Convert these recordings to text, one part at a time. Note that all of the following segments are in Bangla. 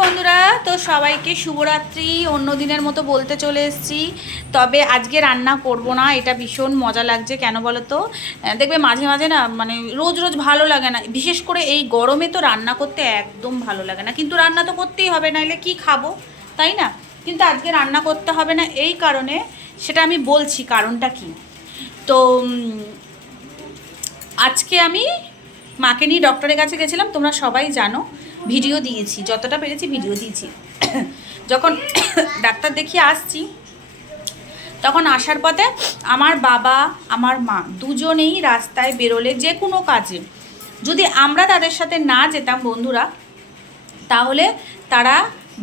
বন্ধুরা, তো সবাইকে শুভরাত্রি। অন্য দিনের মতো বলতে চলে এসেছি, তবে আজকে রান্না করব না। এটা ভীষণ মজা লাগছে। কেন বলো তো? দেখবে মাঝে মাঝে না, মানে রোজ রোজ ভালো লাগে না, বিশেষ করে এই গরমে তো রান্না করতে একদম ভালো লাগে না। কিন্তু রান্না তো করতেই হবে, নাহলে কি খাবো, তাই না? কিন্তু আজকে রান্না করতে হবে না এই কারণে, সেটা আমি বলছি কারণটা কি। তো আজকে আমি মাকে নিয়ে ডক্টরের কাছে গেছিলাম, তোমরা সবাই জানো, ভিডিও দিয়েছি, যতটা পেরেছি ভিডিও দিয়েছি। যখন ডাক্তার দেখিয়ে আসছি, তখন আসার পথে আমার বাবা আমার মা দুজনেই রাস্তায় বেরোলে যে কোনো কাজে যদি আমরা তাদের সাথে না যেতাম বন্ধুরা, তাহলে তারা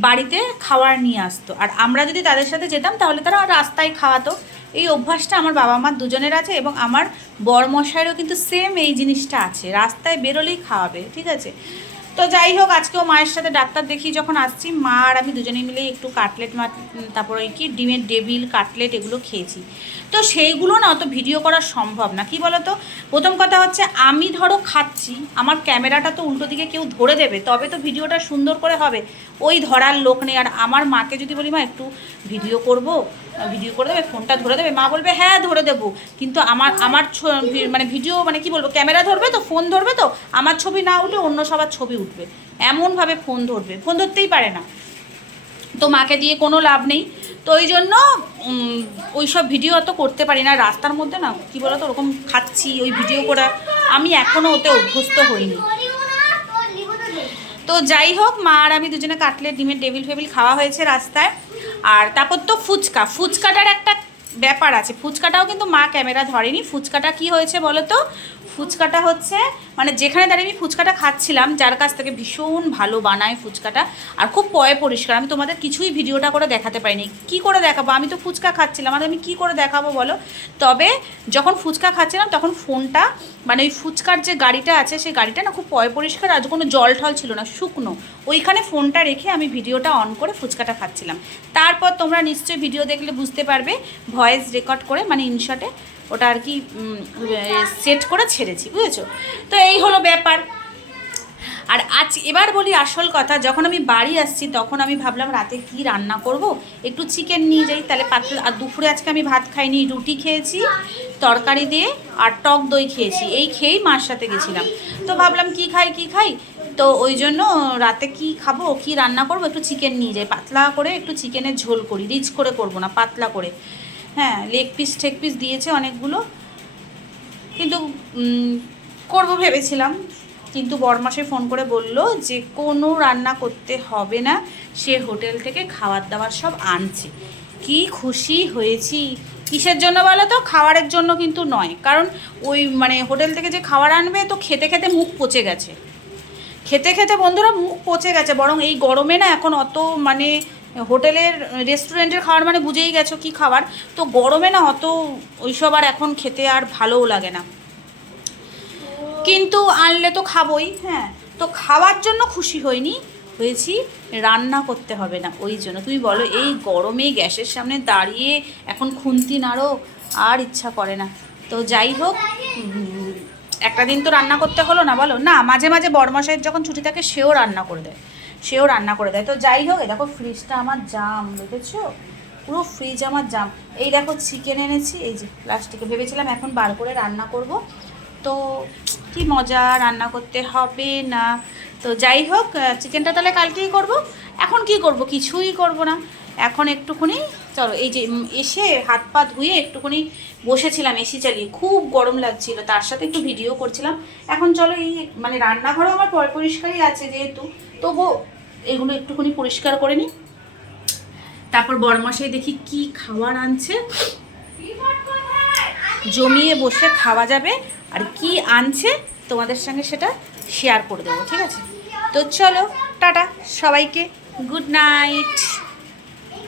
বাড়িতে খাবার নিয়ে আসতো, আর আমরা যদি তাদের সাথে যেতাম তাহলে তারা রাস্তায় খাওয়াতো। এই অভ্যাসটা আমার বাবা মার দুজনের আছে, এবং আমার বরমশাইয়েরও কিন্তু সেম এই জিনিসটা আছে, রাস্তায় বেরোলেই খাওয়াবে, ঠিক আছে? তো যাই হোক, আজকেও মায়ের সাথে ডাক্তার দেখিয়ে যখন আসছি, মা আর আমি দুজনে মিলে একটু কাটলেট তারপর ওই কি ডিমের ডেভিল কাটলেট এগুলো খেয়েছি। তো সেইগুলো না অত ভিডিও করা সম্ভব না, কি বলো তো? প্রথম কথা হচ্ছে, আমি ধরো খাচ্ছি, আমার ক্যামেরাটা তো উল্টো দিকে কেউ ধরে দেবে, তবে তো ভিডিওটা সুন্দর করে হবে। ওই ধরার লোক নেই। আর আমার মাকে যদি বলি, মা একটু ভিডিও করব, ভিডিও করে দেবে, ফোনটা ধরে দেবে, মা বলবে হ্যাঁ ধরে দেবো। কিন্তু আমার আমার মানে ভিডিও, মানে কি বলবো, ক্যামেরা ধরবে তো, ফোন ধরবে তো, আমার ছবি না উঠে অন্য সবার ছবি উঠবে, এমনভাবে ফোন ধরবে, ফোন ধরতেই পারে না। তো মাকে দিয়ে কোনো লাভ নেই। তো ওই জন্য ওই সব ভিডিও অত করতে পারি না রাস্তার মধ্যে, না কি বলো তো, ওরকম খাচ্ছি ওই ভিডিও করা আমি এখনও ওতে অভ্যস্ত হইনি। তো যাই হোক, মা আর আমি দুজনে কাটলেট ডিমের ডেভিল ফেবিল খাওয়া হয়েছে রাস্তায়। আর তারপর তো ফুচকাটার একটা ব্যাপার আছে। ফুচকাটাও কিন্তু মা ক্যামেরা ধরেনি। ফুচকাটা কি হয়েছে বলো তো? ফুচকাটা হচ্ছে, মানে যেখানে দাঁড়িয়ে আমি ফুচকাটা খাচ্ছিলাম, যার কাছ থেকে ভীষণ ভালো বানায় ফুচকাটা, আর খুব পরিষ্কার। আমি তোমাদের কিছুই ভিডিওটা করে দেখাতে পারিনি। কি করে দেখাবো? আমি তো ফুচকা খাচ্ছিলাম, আর আমি কী করে দেখাবো বলো? তবে যখন ফুচকা খাচ্ছিলাম তখন ফোনটা, মানে ওই ফুচকার যে গাড়িটা আছে সেই গাড়িটা না খুব পরিষ্কার, আর কোনো জল ঠল ছিল না, শুকনো, ওইখানে ফোনটা রেখে আমি ভিডিওটা অন করে ফুচকাটা খাচ্ছিলাম। তারপর তোমরা নিশ্চয়ই ভিডিও দেখলে বুঝতে পারবে, ভয়েস রেকর্ড করে, মানে ইনশটে ওটা আর কি সেট করে ছেড়েছি, বুঝেছো? তো এই হলো ব্যাপার। আর এবার বলি আসল কথা, যখন আমি বাড়ি আসছি তখন আমি ভাবলাম রাতে কি রান্না করব, একটু চিকেন নিয়ে যাই, তাহলে পাতলা। আর দুপুরে আজকে আমি ভাত খাইনি, রুটি খেয়েছি তরকারি দিয়ে, আর টক দই খেয়েছি, এই খেয়েই মার সাথে গেছিলাম। তো ভাবলাম কি খাই, তো ওই জন্য রাতে কি খাবো, কি রান্না করব, একটু চিকেন নিয়ে যাই, পাতলা করে একটু চিকেনের ঝোল করি, রিচ করে করব না, পাতলা করে। হ্যাঁ, লেগ পিস ঠেক পিস দিয়েছে অনেকগুলো, কিন্তু করব ভেবেছিলাম। কিন্তু বরমাসে ফোন করে বলল যে কোনো রান্না করতে হবে না, সে হোটেল থেকে খাবার দাবার সব আনছে। কি খুশি হয়েছি! কিসের জন্য বলো তো? খাবারের জন্য কিন্তু নয়, কারণ ওই মানে হোটেল থেকে যে খাবার আনবে, তো খেতে খেতে মুখ পচে গেছে, খেতে খেতে বন্ধুরা মুখ পচে গেছে। বরং এই গরমে না এখন অত, মানে হোটেলের রেস্টুরেন্টের খাবার মানে বুঝেই গেছো কি খাবার, তো গরমে না অত ওইসব আর এখন খেতে আর ভালোও লাগে না। কিন্তু আনলে তো খাবোই। হ্যাঁ, তো খাওয়ার জন্য খুশি হয়েছি রান্না করতে হবে না, ওই জন্য। তুমি বলো, এই গরমে গ্যাসের সামনে দাঁড়িয়ে এখন খুন্তি নাড়ো, আর ইচ্ছা করে না। তো যাই হোক, একটা দিন তো রান্না করতে হলো না, বলো না? মাঝে মাঝে বরমশাইয়ের যখন ছুটি থাকে সেও রান্না করে দেয়। তো যাই হোক, এই দেখো ফ্রিজটা আমার জাম, দেখেছো? পুরো ফ্রিজ আমার জাম। এই দেখো চিকেন এনেছি, এই যে প্লাস্টিকে, ভেবেছিলাম এখন বার করে রান্না করব, তো কি মজা, রান্না করতে হবে না। তো যাই হোক, চিকেনটা তাহলে কালকেই করব। এখন কি করব? কিছুই করব না। এখন একটুখানি চলো, এই যে এসে হাত পা ধুয়ে একটুখানি বসেছিলাম এসি চালিয়ে, খুব গরম লাগছিল, তার সাথে একটু ভিডিও করছিলাম। এখন চলো, এই মানে রান্নাঘরও আমার পরিষ্কারই আছে যেহেতু, তবু এগুলো একটুখানি পরিষ্কার করে নিই। তারপর বরমাসাই দেখি কি খাবার আনছে, জমিয়ে বসে খাওয়া যাবে। আর কি আনছে তোমাদের সঙ্গে সেটা শেয়ার করে দেবো, ঠিক আছে? তো চলো, টাটা সবাইকে, গুড নাইট।